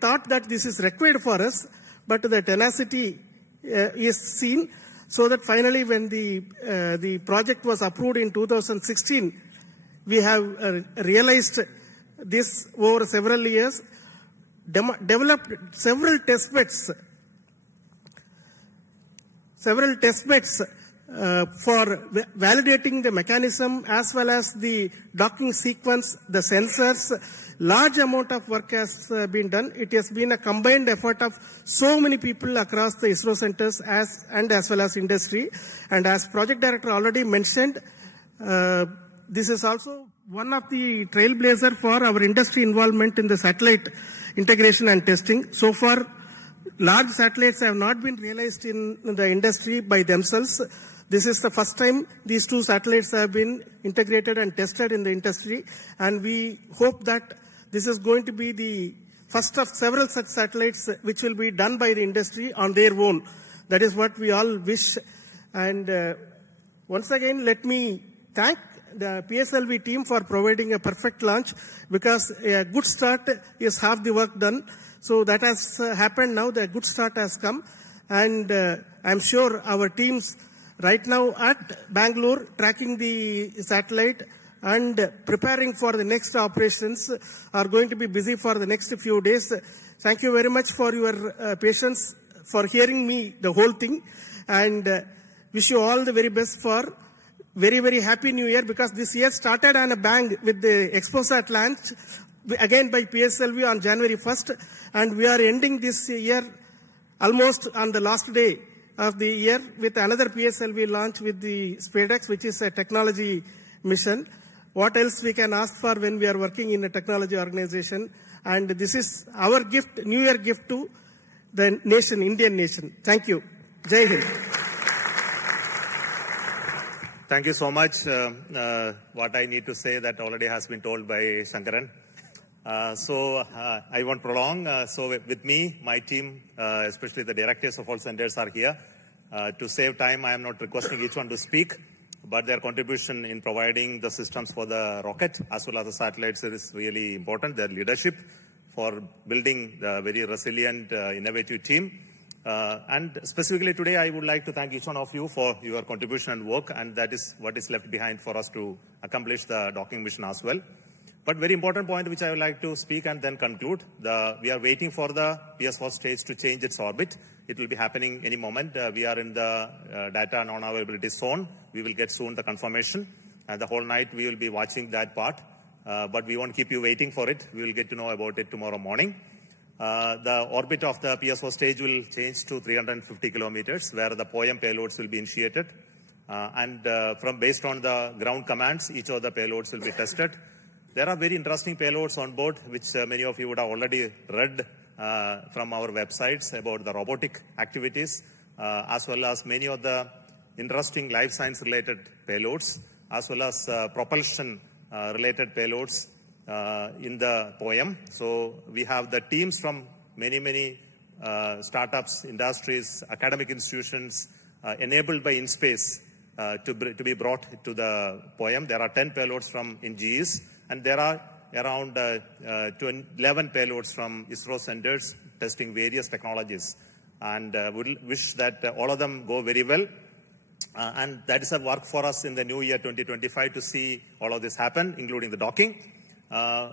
thought that this is required for us, but the tenacity is seen, so that finally when the project was approved in 2016, we have realized this over several years, developed several test beds for validating the mechanism as well as the docking sequence, the sensors. Large amount of work has been done. It has been a combined effort of so many people across the ISRO centers as well as industry. And as project director already mentioned, This is also one of the trailblazer for our industry involvement in the satellite integration and testing. So far, large satellites have not been realized in the industry by themselves. This is the first time these two satellites have been integrated and tested in the industry, and we hope that this is going to be the first of several such satellites which will be done by the industry on their own. That is what we all wish. And once again, let me thank the PSLV team for providing a perfect launch, because a good start is half the work done. So that has happened now. The good start has come. And I'm sure our teams right now at Bangalore tracking the satellite and preparing for the next operations are going to be busy for the next few days. Thank you very much for your patience, for hearing me the whole thing, and wish you all the very best for very, very happy new year, because this year started on a bang with the ExpoSat launch again by PSLV on January 1st, and we are ending this year almost on the last day of the year with another PSLV launch with the SpaDeX, which is a technology mission. What else we can ask for when we are working in a technology organization? And this is our gift, New Year gift to the nation, Indian nation. Thank you. Jai Hind. Thank you so much. What I need to say that already has been told by Shankaran. I won't prolong. So with me, my team, especially the directors of all centers are here. To save time, I am not requesting each one to speak, but their contribution in providing the systems for the rocket as well as the satellites is really important. Their leadership for building the very resilient, innovative team. And specifically today, I would like to thank each one of you for your contribution and work, and that is what is left behind for us to accomplish the docking mission as well. But very important point which I would like to speak and then conclude. We are waiting for the PS4 stage to change its orbit. It will be happening any moment. We are in the data non-availability zone. We will get soon the confirmation. And the whole night we will be watching that part. But we won't keep you waiting for it. We will get to know about it tomorrow morning. The orbit of the PS4 stage will change to 350 kilometers, where the POEM payloads will be initiated. Based on the ground commands, each of the payloads will be tested. There are very interesting payloads on board, which many of you would have already read from our websites about the robotic activities, as well as many of the interesting life science related payloads, as well as propulsion related payloads in the POEM. So we have the teams from many startups, industries, academic institutions enabled by InSpace to be brought to the POEM. There are 10 payloads from NGEs, and there are around 11 payloads from ISRO centers testing various technologies. And we wish that all of them go very well. And that is a work for us in the new year 2025 to see all of this happen, including the docking.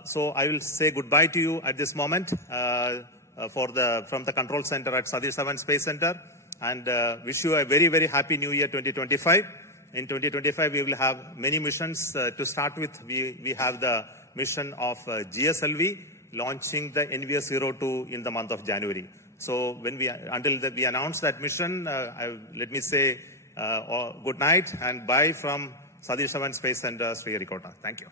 So I will say goodbye to you at this moment from the control center at Satish Dhawan Space Center, and wish you a very, very happy new year 2025. In 2025, we will have many missions. To start with, we have the mission of GSLV launching the NVS-02 in the month of January. So until we announce that mission, let me say good night and bye from Satish Dhawan Space Center, Sriharikota. Thank you.